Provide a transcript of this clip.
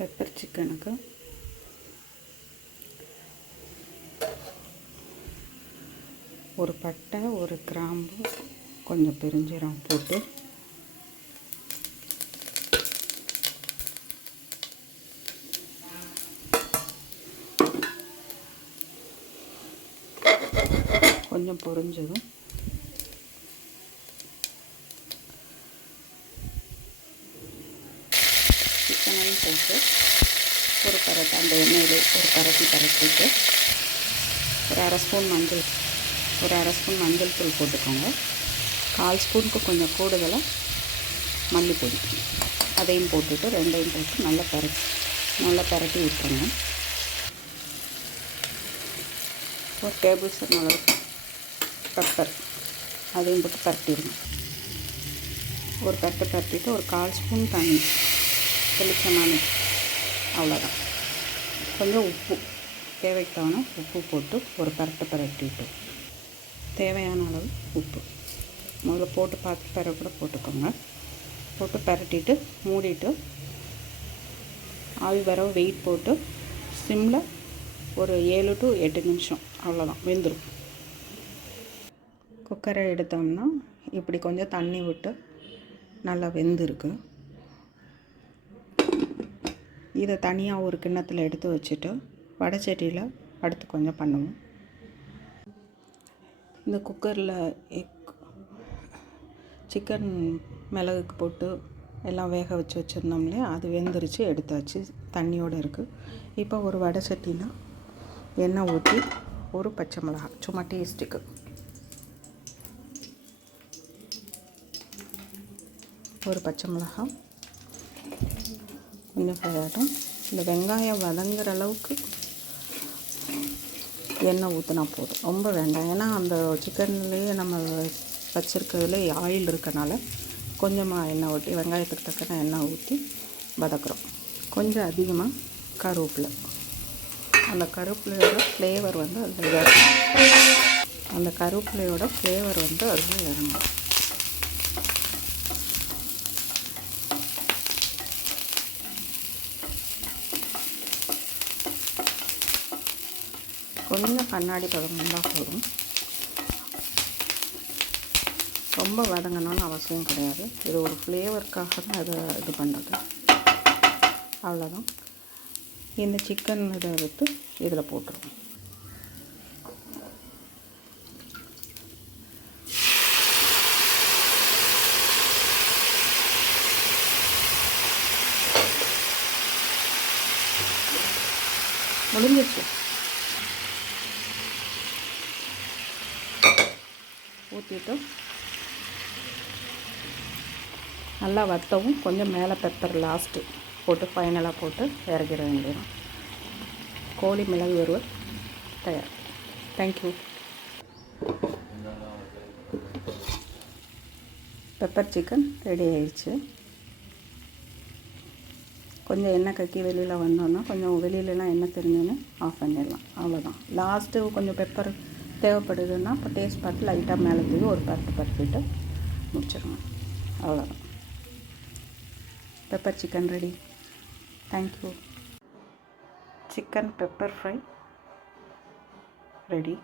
Pepper சிக்கனுக்கு ஒரு பட்டை, ஒரு கிராம்பு, கொஞ்சம் பெருஞ்சீரகம் போட்டு கொஞ்சம் பொரிஞ்சதும் சிக்கனையும் போட்டு ஒரு பரட்டை அந்த எண்ணெயில் ஒரு பரட்டிட்டு ஒரு அரை ஸ்பூன் மஞ்சள் தூள் போட்டுக்கோங்க. 1/4 ஸ்பூனுக்கு கொஞ்சம் கூடுதலாக மல்லிப்பொடி அதையும் போட்டுட்டு ரெண்டையும் போட்டு நல்லா பரட்டி விட்டுருங்க. ஒரு டேபிள் ஸ்பூன் அளவுக்கு பெப்பர் அதையும் போட்டு பரட்டிடுங்க. ஒரு பரட்டிட்டு ஒரு 1/4 ஸ்பூன் தண்ணி தெளிச்சமான அவ்வளோதான். கொஞ்சம் உப்பு தேவைக்கு தவணை உப்பு போட்டு ஒரு பரட்டிட்டு தேவையான அளவு உப்பு முதல்ல போட்டு பார்த்து பிறகு கூட போட்டுக்கோங்க. போட்டு பரட்டிட்டு மூடிட்டு ஆவி வர வெயிட் போட்டு சிம்மில் ஒரு 7 to 8 நிமிஷம் அவ்வளோதான், வெந்துடும். குக்கரை எடுத்தோம்னா இப்படி கொஞ்சம் தண்ணி விட்டு நல்லா வெந்திருக்கு. இதை தனியாக ஒரு கிண்ணத்தில் எடுத்து வச்சுட்டு வடைச்சட்டியில் அடுத்து கொஞ்சம் பண்ணுவோம். இந்த குக்கரில் சிக்கன் மிளகுக்கு போட்டு எல்லாம் வேக வச்சுருந்தோம் இல்லையா, அது வெந்துருச்சு, எடுத்தாச்சு, தண்ணியோடு இருக்குது. இப்போ ஒரு வடைச்சட்டியில் எண்ணெய் ஊற்றி ஒரு பச்சை மிளகாய் சும்மா டேஸ்ட்டுக்கு, ஒரு பச்சை மிளகாய் கொஞ்சம் ஃப்ரை ஆகட்டும். இந்த வெங்காயம் வதங்குற அளவுக்கு எண்ணெய் ஊற்றினா போதும், ரொம்ப வேண்டாம். ஏன்னா அந்த சிக்கன்லேயே நம்ம வச்சுருக்கிறதுல ஆயில் இருக்கனால கொஞ்சமாக எண்ணெய் ஊற்றி வெங்காயத்துக்கு தக்கன எண்ணெய் ஊற்றி வதக்குறோம். கொஞ்சம் அதிகமாக கருவேப்பிலை, அந்த கருவேப்பிலையோட ஃப்ளேவர் வந்து அதில் இறங்கும். கொஞ்சம் கண்ணாடி பதம் வந்தால் போதும், ரொம்ப வதங்கணும்னு அவசியம் கிடையாது. இது ஒரு ஃப்ளேவருக்காக தான் இது பண்ணுறது, அவ்வளோதான். இந்த சிக்கன் இதை எடுத்து இதில் போட்டுருவோம். முடிஞ்சிச்சு. ஊற்றிட்டு நல்லா வற்றவும் கொஞ்சம் மேலே பெப்பர் லாஸ்ட்டு போட்டு ஃபைனலாக போட்டு இறக்கிட வேண்டியது. கோழி மிளகு வறுவல் தயார். தேங்க்யூ. பெப்பர் சிக்கன் ரெடி ஆயிடுச்சு. கொஞ்சம் எண்ணெய் கக்கி வெளியில் வந்தோன்னா கொஞ்சம் வெளியிலலாம் எண்ணெய் தெரிஞ்சோன்னே ஆஃப் பண்ணிடலாம், அவ்வளோதான். லாஸ்ட்டு கொஞ்சம் பெப்பர் தேவைப்படுதுன்னா இப்போ டேஸ்ட் பார்த்து லைட்டாக மேலே தூவி ஒரு பரட்டிட்டு முடிச்சிடுங்க, அவ்வளோதான். Pepper chicken ready. Thank you. Chicken pepper fry ready.